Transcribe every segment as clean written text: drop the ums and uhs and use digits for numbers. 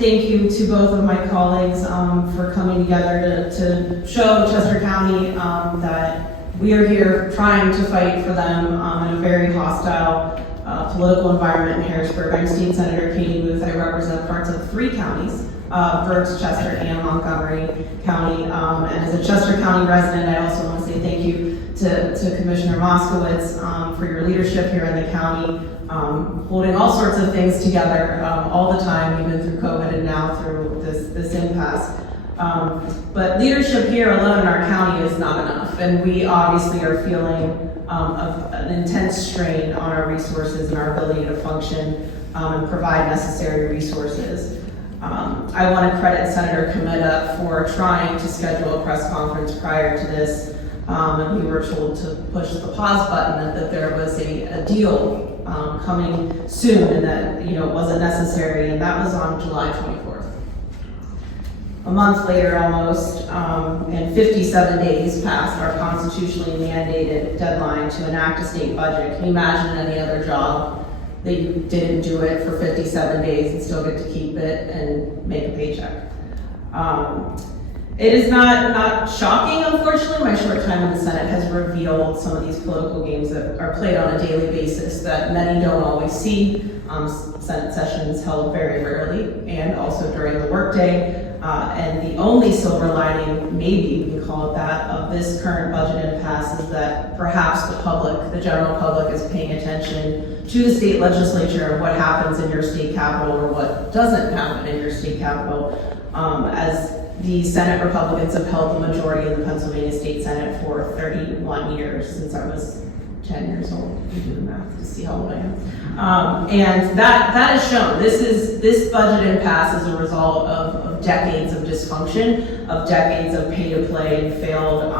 thank you to both of my colleagues for coming together to show Chester County that we are here trying to fight for them in a very hostile political environment in Harrisburg. I'm State Senator Katie Muth. I represent parts of 3 counties, Berks, Chester, and Montgomery County. And as a Chester County resident, I also want to say thank you to Commissioner Moskowitz for your leadership here in the county, holding all sorts of things together all the time, even through COVID and now through this impasse. But leadership here alone in our county is not enough, and we obviously are feeling of an intense strain on our resources and our ability to function and provide necessary resources. I want to credit Senator Comita for trying to schedule a press conference prior to this, and we were told to push the pause button and that there was a deal coming soon and that it wasn't necessary, and that was on July 24th. A month later almost, and 57 days past our constitutionally mandated deadline to enact a state budget. Can you imagine any other job that you didn't do it for 57 days and still get to keep it and make a paycheck? It is not shocking, unfortunately. My short time in the Senate has revealed some of these political games that are played on a daily basis that many don't always see. Senate sessions held very rarely and also during the workday. And the only silver lining, maybe you can call it that, of this current budget impasse is that perhaps the general public is paying attention to the state legislature and what happens in your state capital or what doesn't happen in your state capital, as the Senate Republicans have held the majority in the Pennsylvania State Senate for 31 years, since I was 10 years old. You do the math to see how old I am. And that is shown. This budget impasse is a result of decades of dysfunction, of decades of pay-to-play and failed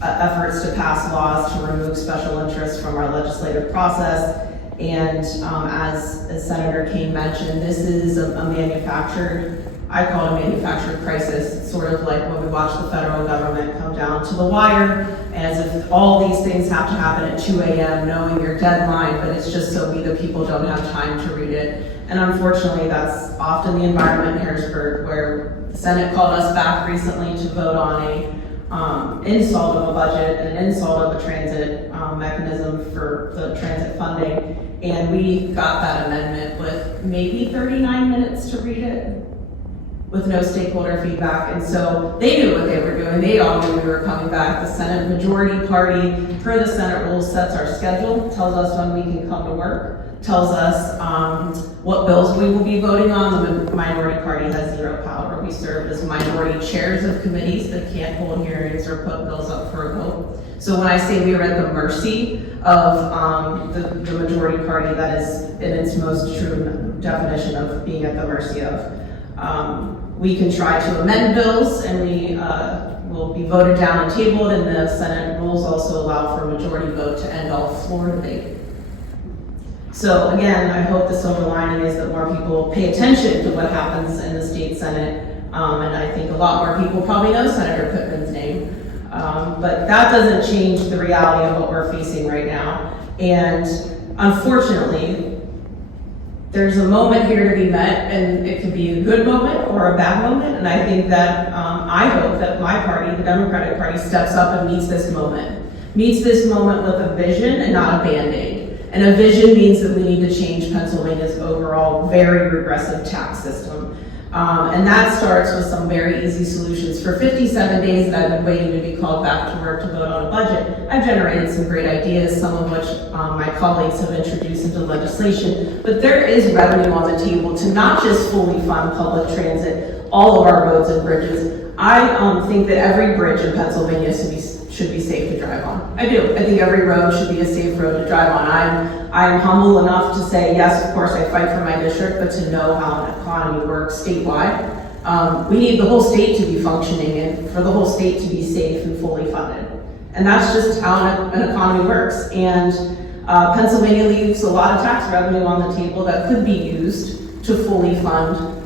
efforts to pass laws to remove special interests from our legislative process. And as Senator King mentioned, this is a manufactured, I call it a manufactured crisis. It's sort of like when we watch the federal government come down to the wire, as if all these things have to happen at 2 a.m. knowing your deadline, but it's just so we the people don't have time to read it. And unfortunately, that's often the environment in Harrisburg, where the Senate called us back recently to vote on an insult of a budget, an insult of a transit mechanism for the transit funding. And we got that amendment with maybe 39 minutes to read it, with no stakeholder feedback. And so they knew what they were doing. They all knew we were coming back. The Senate majority party, per the Senate rules, sets our schedule, tells us when we can come to work, tells us what bills we will be voting on. The minority party has zero power. We serve as minority chairs of committees that can't hold hearings or put bills up for a vote. So when I say we are at the mercy of the majority party, that is in its most true definition of being at the mercy of. We can try to amend bills, and we will be voted down and tabled, and the Senate rules also allow for a majority vote to end all floor debate. So again, I hope the silver lining is that more people pay attention to what happens in the state Senate, and I think a lot more people probably know Senator Pittman's name, but that doesn't change the reality of what we're facing right now. And unfortunately, there's a moment here to be met, and it could be a good moment or a bad moment. And I think that I hope that my party, the Democratic Party, steps up and meets this moment with a vision and not a Band-Aid. And a vision means that we need to change Pennsylvania's overall very regressive tax system. And that starts with some very easy solutions. For 57 days that I've been waiting to be called back to work to vote on a budget, I've generated some great ideas, some of which my colleagues have introduced into legislation. But there is revenue on the table to not just fully fund public transit, all of our roads and bridges. I think that every bridge in Pennsylvania should be safe to drive on. I do. I think every road should be a safe road to drive on. I'm humble enough to say, yes, of course, I fight for my district, but to know how an economy works statewide, we need the whole state to be functioning and for the whole state to be safe and fully funded. And that's just how an economy works. And Pennsylvania leaves a lot of tax revenue on the table that could be used to fully fund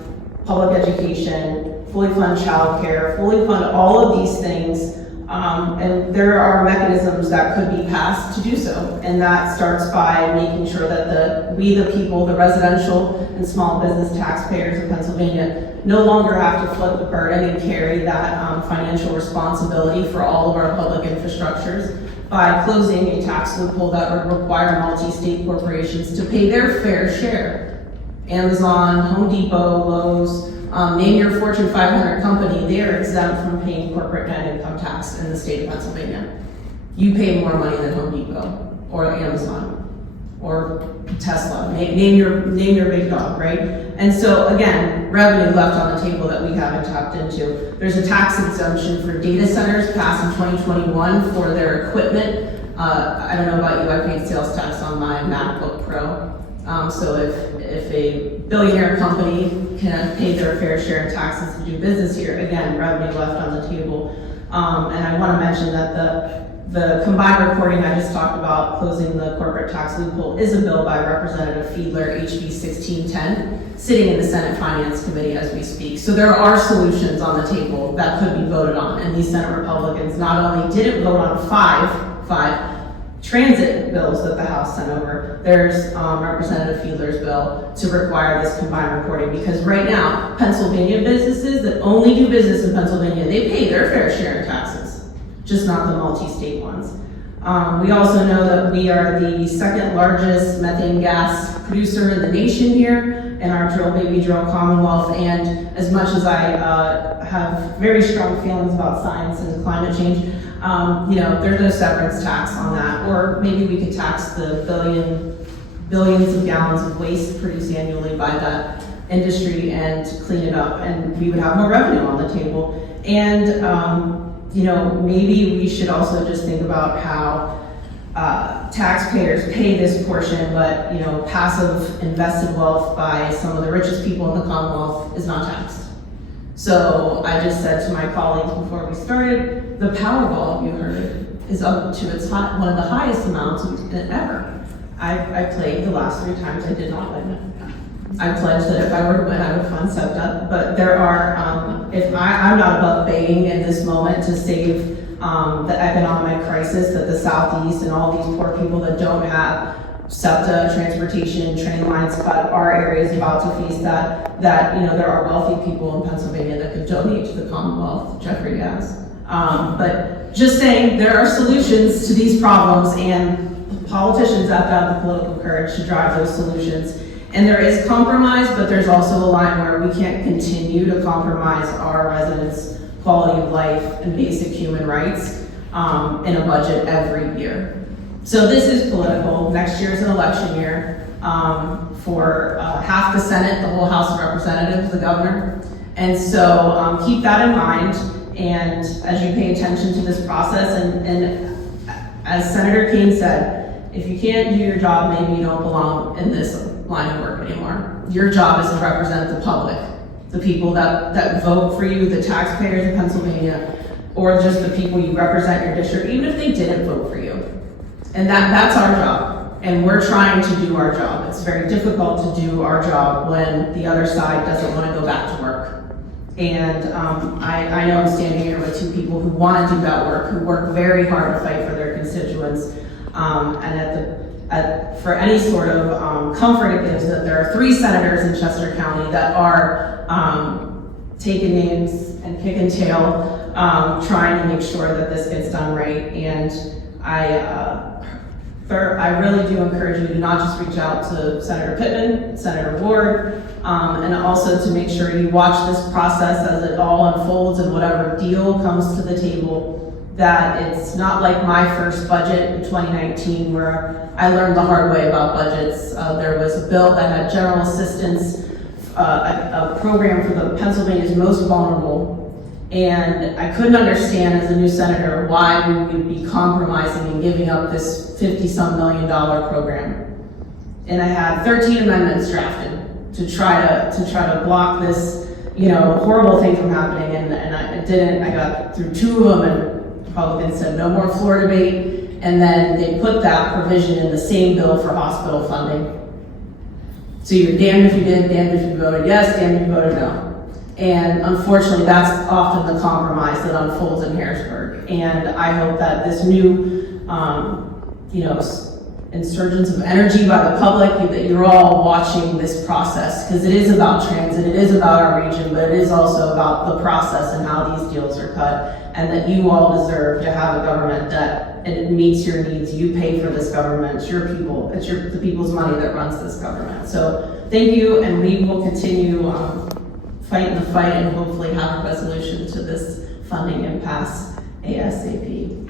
public education, fully fund childcare, fully fund all of these things And there are mechanisms that could be passed to do so. And that starts by making sure that we the people, the residential and small business taxpayers of Pennsylvania, no longer have to foot the burden and carry that financial responsibility for all of our public infrastructures by closing a tax loophole that would require multi-state corporations to pay their fair share. Amazon, Home Depot, Lowe's, name your Fortune 500 company, they are exempt from paying corporate net income tax in the state of Pennsylvania. You pay more money than Home Depot or Amazon or Tesla. Name your big dog, right? And so again, revenue left on the table that we haven't tapped into. There's a tax exemption for data centers passed in 2021 for their equipment. I don't know about you, I paid sales tax on my MacBook Pro. So if a billionaire company can pay their fair share of taxes to do business here, again, revenue left on the table. And I want to mention that the combined reporting I just talked about, closing the corporate tax loophole, is a bill by Representative Fiedler, HB 1610, sitting in the Senate Finance Committee as we speak. So there are solutions on the table that could be voted on, and these Senate Republicans not only didn't vote on five transit bills that the House sent over, there's Representative Fiedler's bill to require this combined reporting, because right now, Pennsylvania businesses that only do business in Pennsylvania, they pay their fair share of taxes, just not the multi-state ones. We also know that we are the second largest methane gas producer in the nation here in our drill baby drill Commonwealth, and as much as I have very strong feelings about science and climate change, there's no severance tax on that, or maybe we could tax the billions of gallons of waste produced annually by that industry and clean it up, and we would have more revenue on the table. And maybe we should also just think about how taxpayers pay this portion, but passive invested wealth by some of the richest people in the Commonwealth is not taxed. So I just said to my colleagues before we started, the Powerball, you heard, is up to one of the highest amounts ever. I played the last 3 times, I did not win. I pledged that if I were to win, I would fund SEPTA, but there are, I'm not above begging in this moment to save the economic crisis that the Southeast and all these poor people that don't have SEPTA, transportation, train lines cut, our area is about to face that there are wealthy people in Pennsylvania that could donate to the Commonwealth, Jeffrey has. But just saying, there are solutions to these problems, and politicians have to have the political courage to drive those solutions. And there is compromise, but there's also a line where we can't continue to compromise our residents' quality of life and basic human rights in a budget every year. So this is political. Next year is an election year for half the Senate, the whole House of Representatives, the governor. And so keep that in mind, and as you pay attention to this process, and as Senator Kane said, if you can't do your job, maybe you don't belong in this line of work anymore. Your job is to represent the public, the people that vote for you, the taxpayers in Pennsylvania, or just the people you represent in your district, even if they didn't vote for you. And that's our job, and we're trying to do our job. It's very difficult to do our job when the other side doesn't want to go back to work. And I know I'm standing here with 2 people who want to do that work, who work very hard to fight for their constituents, and for any sort of comfort it gives that there are 3 senators in Chester County that are taking names and kicking tail, trying to make sure that this gets done right. And I really do encourage you to not just reach out to Senator Pittman, Senator Ward, and also to make sure you watch this process as it all unfolds, and whatever deal comes to the table, that it's not like my first budget in 2019 where I learned the hard way about budgets. There was a bill that had general assistance, a program for the Pennsylvania's most vulnerable, and I couldn't understand as a new senator why we would be compromising and giving up this $50-some million program. And I had 13 amendments drafted to try to block this, horrible thing from happening, and I didn't. I got through 2 of them, and Republicans said no more floor debate, and then they put that provision in the same bill for hospital funding. So you're damned if you did, damned if you voted yes, damned if you voted no. And unfortunately, that's often the compromise that unfolds in Harrisburg. And I hope that this new, insurgence of energy by the public, that you're all watching this process, because it is about transit, it is about our region, but it is also about the process and how these deals are cut, and that you all deserve to have a government that it meets your needs. You pay for this government, it's your people, it's the people's money that runs this government. So thank you, and we will continue fighting the fight and hopefully have a resolution to this funding impasse ASAP.